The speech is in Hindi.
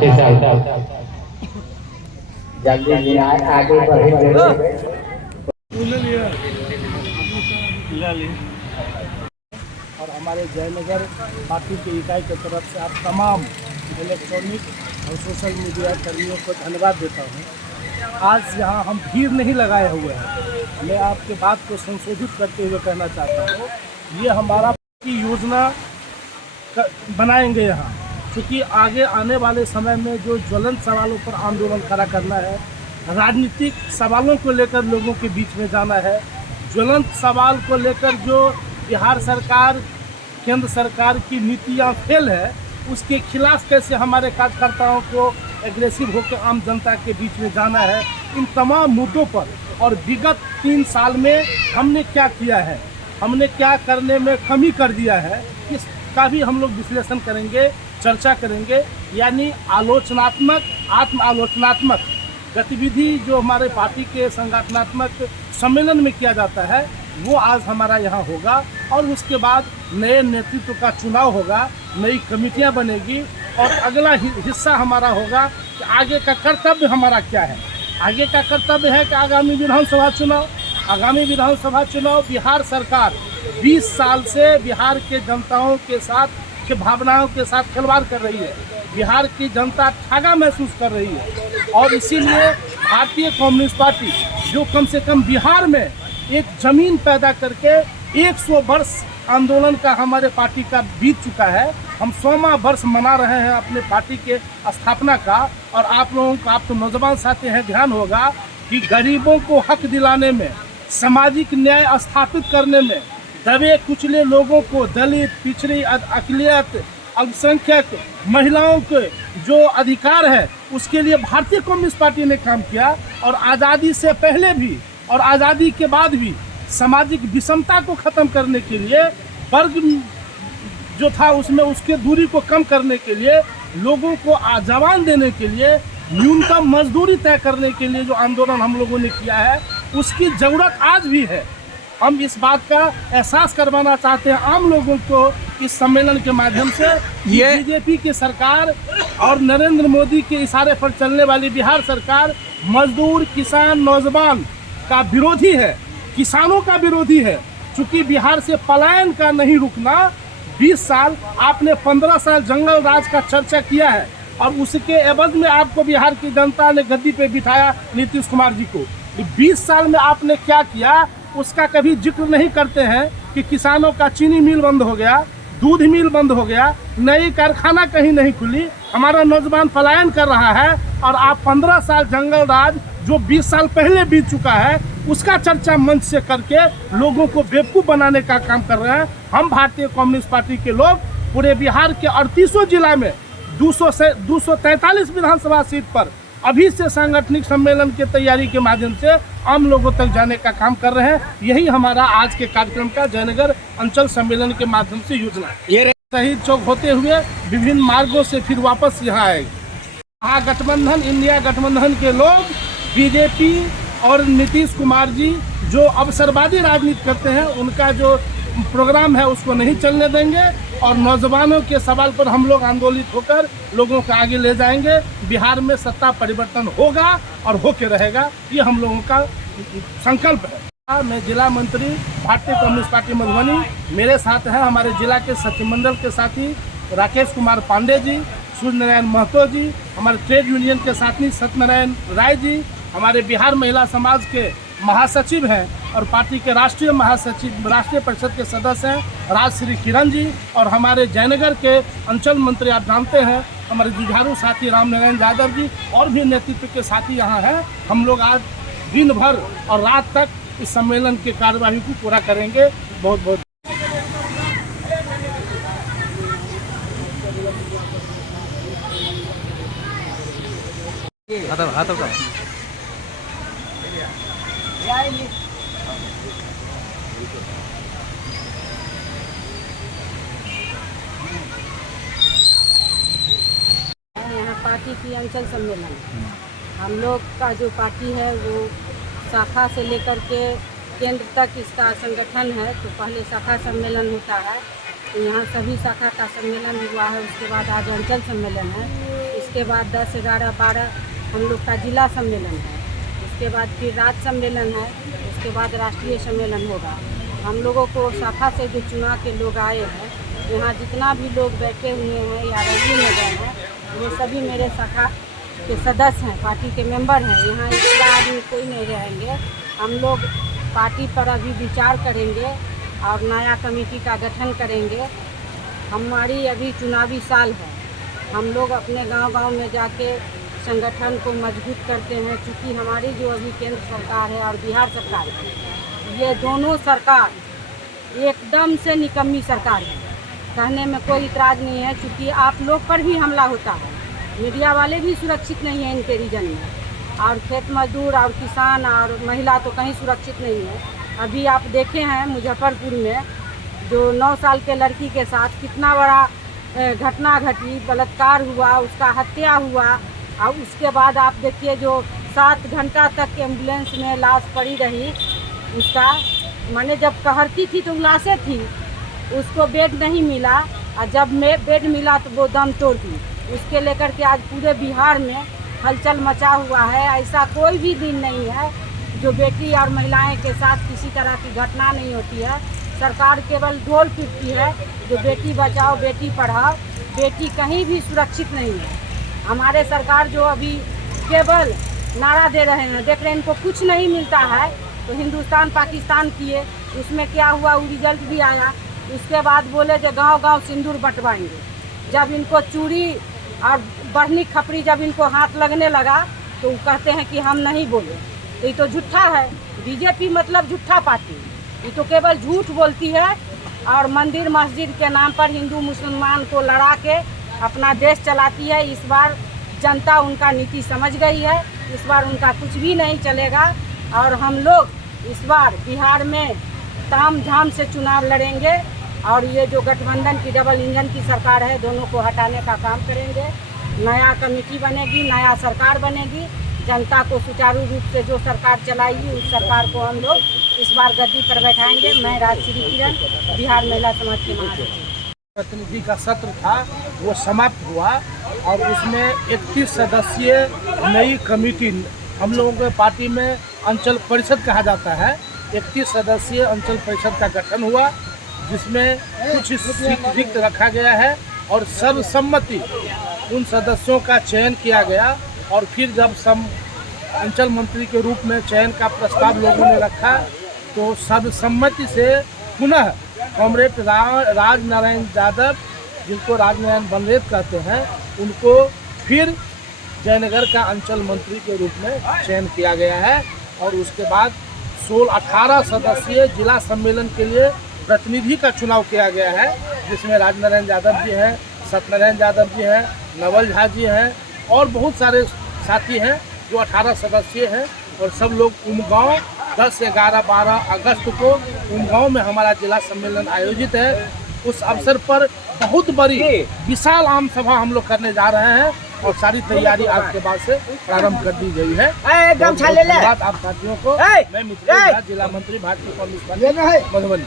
पाटिल साहब जल्दी आगे बढ़ेंगे। और हमारे जयनगर पार्टी की इकाई की तरफ से आप तमाम इलेक्ट्रॉनिक और सोशल मीडिया कर्मियों को धन्यवाद देता हूँ। आज यहाँ हम भीड़ नहीं लगाए हुए हैं। मैं आपके बात को संशोधित करते हुए कहना चाहता हूँ, ये हमारा की योजना बनाएंगे यहाँ, क्योंकि आगे आने वाले समय में जो ज्वलंत सवालों पर आंदोलन खड़ा करना है, राजनीतिक सवालों को लेकर लोगों के बीच में जाना है, ज्वलंत सवाल को लेकर जो बिहार सरकार, केंद्र सरकार की नीतियाँ फेल है, उसके खिलाफ कैसे हमारे कार्यकर्ताओं को एग्रेसिव होकर आम जनता के बीच में जाना है, इन तमाम मुद्दों पर और विगत 3 साल में हमने क्या किया है, हमने क्या करने में कमी कर दिया है, इसका भी हम लोग विश्लेषण करेंगे, चर्चा करेंगे। यानी आलोचनात्मक, आत्म आलोचनात्मक गतिविधि जो हमारे पार्टी के संगठनात्मक सम्मेलन में किया जाता है, वो आज हमारा यहाँ होगा और उसके बाद नए नेतृत्व का चुनाव होगा, नई कमेटियाँ बनेगी और अगला हिस्सा हमारा होगा कि आगे का कर्तव्य हमारा क्या है। आगे का कर्तव्य है कि आगामी विधानसभा चुनाव बिहार सरकार 20 साल से बिहार के जनताओं के साथ के भावनाओं के साथ खिलवाड़ कर रही है। बिहार की जनता ठगा महसूस कर रही है और इसीलिए भारतीय कम्युनिस्ट पार्टी जो कम से कम बिहार में एक जमीन पैदा करके 100 वर्ष आंदोलन का हमारे पार्टी का बीत चुका है। हम 100वां वर्ष मना रहे हैं अपने पार्टी के स्थापना का। और आप लोगों का, आप तो नौजवान साथी हैं, ध्यान होगा कि गरीबों को हक दिलाने में, सामाजिक न्याय स्थापित करने में, दबे कुचले लोगों को, दलित, पिछड़ी, अक़लियत, अल्पसंख्यक महिलाओं के जो अधिकार है, उसके लिए भारतीय कम्युनिस्ट पार्टी ने काम किया। और आज़ादी से पहले भी और आज़ादी के बाद भी सामाजिक विषमता को ख़त्म करने के लिए, वर्ग जो था उसमें उसके दूरी को कम करने के लिए, लोगों को आज़ावान देने के लिए, न्यूनतम मजदूरी तय करने के लिए जो आंदोलन हम लोगों ने किया है, उसकी ज़रूरत आज भी है। हम इस बात का एहसास करवाना चाहते हैं आम लोगों को इस सम्मेलन के माध्यम से। ये बीजेपी की सरकार और नरेंद्र मोदी के इशारे पर चलने वाली बिहार सरकार मजदूर, किसान, नौजवान का विरोधी है, किसानों का विरोधी है। चूँकि बिहार से पलायन का नहीं रुकना, 20 साल आपने 15 साल जंगल राज का चर्चा किया है और उसके एवज में आपको बिहार की जनता ने गद्दी पे बिठाया नीतीश कुमार जी को। 20 साल में आपने क्या किया उसका कभी जिक्र नहीं करते हैं कि किसानों का चीनी मिल बंद हो गया, दूध मिल बंद हो गया, नई कारखाना कहीं नहीं खुली, हमारा नौजवान पलायन कर रहा है। और आप 15 साल जंगल राज जो 20 साल पहले बीत चुका है, उसका चर्चा मंच से करके लोगों को बेवकूफ़ बनाने का काम कर रहे हैं। हम भारतीय कम्युनिस्ट पार्टी के लोग पूरे बिहार के 38 जिला में 243 विधानसभा सीट पर अभी से सांगठनिक सम्मेलन की तैयारी के माध्यम से आम लोगों तक जाने का काम कर रहे हैं। यही हमारा आज के कार्यक्रम का जयनगर अंचल सम्मेलन के माध्यम से योजना है। ये शहीद चौक होते हुए विभिन्न मार्गों से फिर वापस यहाँ आएगी। यहाँ गठबंधन, इंडिया गठबंधन के लोग, बीजेपी और नीतीश कुमार जी जो अवसरवादी राजनीति करते हैं, उनका जो प्रोग्राम है उसको नहीं चलने देंगे और नौजवानों के सवाल पर हम लोग आंदोलित होकर लोगों को आगे ले जाएंगे। बिहार में सत्ता परिवर्तन होगा और होके रहेगा, ये हम लोगों का संकल्प है। मैं जिला मंत्री भारतीय कम्युनिस्ट पार्टी मधुबनी, मेरे साथ हैं हमारे जिला के सचिवमंडल के साथी राकेश कुमार पांडे जी, सूर्य नारायण महतो जी, हमारे ट्रेड यूनियन के साथी सत्यनारायण राय जी, हमारे बिहार महिला समाज के महासचिव हैं और पार्टी के राष्ट्रीय महासचिव, राष्ट्रीय परिषद के सदस्य हैं राजश्री किरण जी, और हमारे जयनगर के अंचल मंत्री आप जानते हैं हमारे जुझारू साथी राम नारायण यादव जी, और भी नेतृत्व के साथी यहाँ हैं। हम लोग आज दिन भर और रात तक इस सम्मेलन के कार्यवाही को पूरा करेंगे। बहुत बहुत यहाँ पार्टी की अंचल सम्मेलन, हम लोग का जो पार्टी है वो शाखा से लेकर के केंद्र तक इसका संगठन है। तो पहले शाखा सम्मेलन होता है, तो यहाँ सभी शाखा का सम्मेलन हुआ है, उसके बाद आज अंचल सम्मेलन है। इस इसके बाद 10, 11, 12 हम लोग का जिला सम्मेलन है। इसके बाद फिर राज्य सम्मेलन है। उसके बाद राष्ट्रीय सम्मेलन होगा। हम लोगों को शाखा से जो चुना के लोग आए हैं, यहाँ जितना भी लोग बैठे हुए हैं या रैली में गए हैं, ये सभी मेरे शाखा के सदस्य हैं, पार्टी के मेंबर हैं। यहाँ इतना आदमी कोई नहीं रहेंगे। हम लोग पार्टी पर अभी विचार करेंगे और नया कमेटी का गठन करेंगे। हमारी अभी चुनावी साल है। हम लोग अपने गांव-गांव में जाके संगठन को मजबूत करते हैं, क्योंकि हमारी जो अभी केंद्र सरकार है और बिहार सरकार है, ये दोनों सरकार एकदम से निकम्मी सरकार है। कहने में कोई इतराज़ नहीं है, क्योंकि आप लोग पर भी हमला होता है। मीडिया वाले भी सुरक्षित नहीं हैं इनके रीजन में, और खेत मजदूर और किसान और महिला तो कहीं सुरक्षित नहीं है। अभी आप देखे हैं मुजफ्फरपुर में जो 9 साल के लड़की के साथ कितना बड़ा घटना घटी, बलात्कार हुआ, उसका हत्या हुआ, और उसके बाद आप देखिए जो 7 घंटा तक एम्बुलेंस में लाश पड़ी रही। उसका माने जब कहरती थी तो लाशें थी, उसको बेड नहीं मिला, और जब बेड मिला तो वो दम तोड़ दी। उसके लेकर के आज पूरे बिहार में हलचल मचा हुआ है। ऐसा कोई भी दिन नहीं है जो बेटी और महिलाएं के साथ किसी तरह की घटना नहीं होती है। सरकार केवल ढोल पीटती है जो बेटी बचाओ बेटी पढ़ाओ। बेटी कहीं भी सुरक्षित नहीं है। हमारे सरकार जो अभी केवल नारा दे रहे हैं, देख रहे हैं इनको कुछ नहीं मिलता है, तो हिंदुस्तान पाकिस्तान किए, उसमें क्या हुआ वो रिजल्ट भी आया। उसके बाद बोले जो गांव-गांव सिंदूर बंटवाएंगे। जब इनको चूड़ी और बढ़नी खपरी जब इनको हाथ लगने लगा तो वो कहते हैं कि हम नहीं बोले। तो ये तो झूठा है। बीजेपी मतलब झूठा पार्टी, ये तो केवल झूठ बोलती है और मंदिर मस्जिद के नाम पर हिंदू मुसलमान को लड़ा के अपना देश चलाती है। इस बार जनता उनका नीति समझ गई है। इस बार उनका कुछ भी नहीं चलेगा, और हम लोग इस बार बिहार में ताम झाम से चुनाव लड़ेंगे, और ये जो गठबंधन की डबल इंजन की सरकार है, दोनों को हटाने का काम करेंगे। नया कमेटी बनेगी, नया सरकार बनेगी। जनता को सुचारू रूप से जो सरकार चलाएगी उस सरकार को हम लोग इस बार गद्दी पर बैठाएंगे। मैं राजश्री किरण, बिहार महिला समाज की महासचिव। प्रतिनिधि का सत्र था वो समाप्त हुआ, और उसमें 31 सदस्यीय नई कमेटी, हम लोगों के पार्टी में अंचल परिषद कहा जाता है, 31 सदस्यीय अंचल परिषद का गठन हुआ, जिसमें कुछ सीट रिक्त रखा गया है और सर्वसम्मति उन सदस्यों का चयन किया गया। और फिर जब अंचल मंत्री के रूप में चयन का प्रस्ताव लोगों ने रखा तो सर्वसम्मति से पुनः कॉमरेड राजनारायण यादव, जिनको राजनारायण बनरेत कहते हैं, उनको फिर जयनगर का अंचल मंत्री के रूप में चयन किया गया है। और उसके बाद 18 सदस्यीय जिला सम्मेलन के लिए प्रतिनिधि का चुनाव किया गया है, जिसमें राजनारायण यादव जी हैं, सत्यनारायण यादव जी हैं, नवल झा जी हैं और बहुत सारे साथी हैं जो 18 सदस्य हैं। और सब लोग उमगांव 10, 11, 12 अगस्त को उमगांव में हमारा जिला सम्मेलन आयोजित है। उस अवसर पर बहुत बड़ी विशाल आम सभा हम लोग करने जा रहे हैं, और सारी तैयारी आज के बाद से प्रारंभ कर दी गई है। धन्यवाद आप साथियों को। मैं मिथिलेश झा, जिला मंत्री भारतीय कम्युनिस्ट पार्टी मधुबनी।